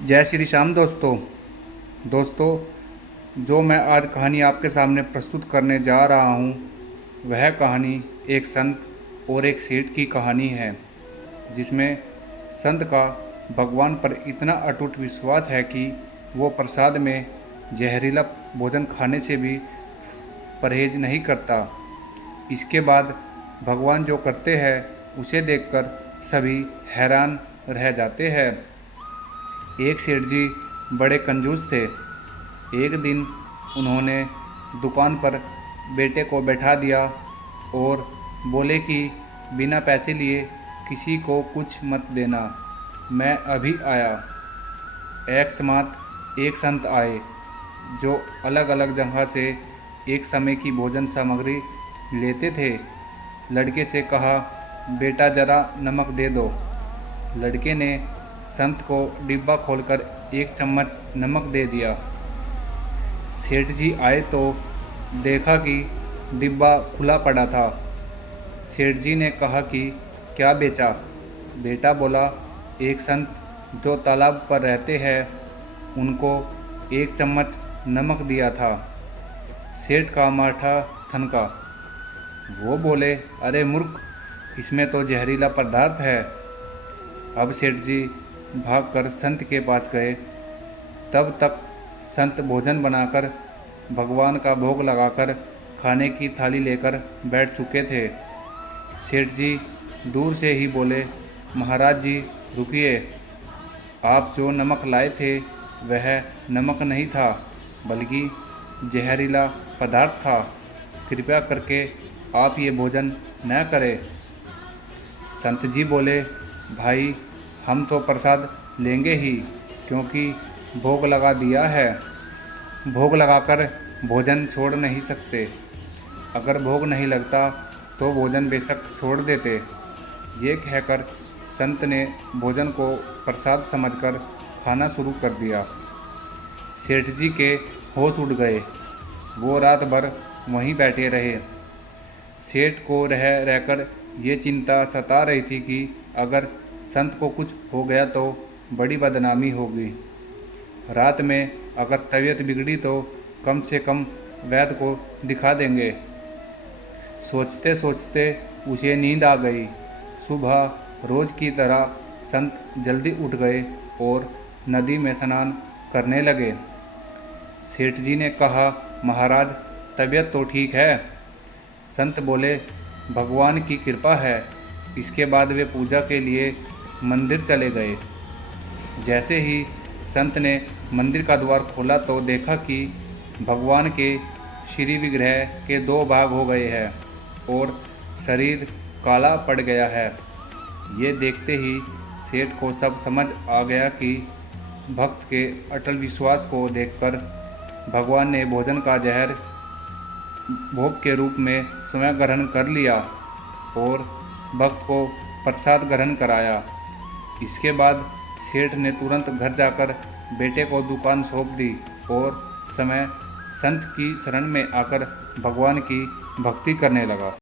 जय श्री श्याम दोस्तों, जो मैं आज कहानी आपके सामने प्रस्तुत करने जा रहा हूँ, वह कहानी एक संत और एक सेठ की कहानी है, जिसमें संत का भगवान पर इतना अटूट विश्वास है कि वो प्रसाद में जहरीला भोजन खाने से भी परहेज नहीं करता। इसके बाद भगवान जो करते हैं उसे देखकर सभी हैरान रह जाते हैं। एक सेठ जी बड़े कंजूस थे। एक दिन उन्होंने दुकान पर बेटे को बैठा दिया और बोले कि बिना पैसे लिए किसी को कुछ मत देना, मैं अभी आया। एक समात एक संत आए जो अलग अलग जगह से एक समय की भोजन सामग्री लेते थे। लड़के से कहा, बेटा जरा नमक दे दो। लड़के ने संत को डिब्बा खोलकर एक चम्मच नमक दे दिया। सेठ जी आए तो देखा कि डिब्बा खुला पड़ा था। सेठ जी ने कहा कि क्या बेचा? बेटा बोला, एक संत जो तालाब पर रहते हैं उनको एक चम्मच नमक दिया था। सेठ का माथा ठनका। वो बोले, अरे मूर्ख, इसमें तो जहरीला पदार्थ है। अब सेठ जी भागकर संत के पास गए। तब तक संत भोजन बनाकर भगवान का भोग लगाकर खाने की थाली लेकर बैठ चुके थे। सेठ जी दूर से ही बोले, महाराज जी रुकिए, आप जो नमक लाए थे वह नमक नहीं था, बल्कि जहरीला पदार्थ था। कृपया करके आप ये भोजन न करें। संत जी बोले, भाई हम तो प्रसाद लेंगे ही, क्योंकि भोग लगा दिया है। भोग लगाकर भोजन छोड़ नहीं सकते। अगर भोग नहीं लगता तो भोजन बेशक छोड़ देते। ये कहकर संत ने भोजन को प्रसाद समझकर खाना शुरू कर दिया। सेठ जी के होश उड़ गए। वो रात भर वहीं बैठे रहे। सेठ को रह रहकर ये चिंता सता रही थी कि अगर संत को कुछ हो गया तो बड़ी बदनामी होगी। रात में अगर तबीयत बिगड़ी तो कम से कम वैद्य को दिखा देंगे। सोचते सोचते उसे नींद आ गई। सुबह रोज़ की तरह संत जल्दी उठ गए और नदी में स्नान करने लगे। सेठ जी ने कहा, महाराज तबीयत तो ठीक है? संत बोले, भगवान की कृपा है। इसके बाद वे पूजा के लिए मंदिर चले गए। जैसे ही संत ने मंदिर का द्वार खोला तो देखा कि भगवान के श्री विग्रह के दो भाग हो गए हैं और शरीर काला पड़ गया है। ये देखते ही सेठ को सब समझ आ गया कि भक्त के अटल विश्वास को देखकर भगवान ने भोजन का जहर भोग के रूप में स्वयं ग्रहण कर लिया और भक्त को प्रसाद ग्रहण कराया। इसके बाद सेठ ने तुरंत घर जाकर बेटे को दुकान सौंप दी और समय संत की शरण में आकर भगवान की भक्ति करने लगा।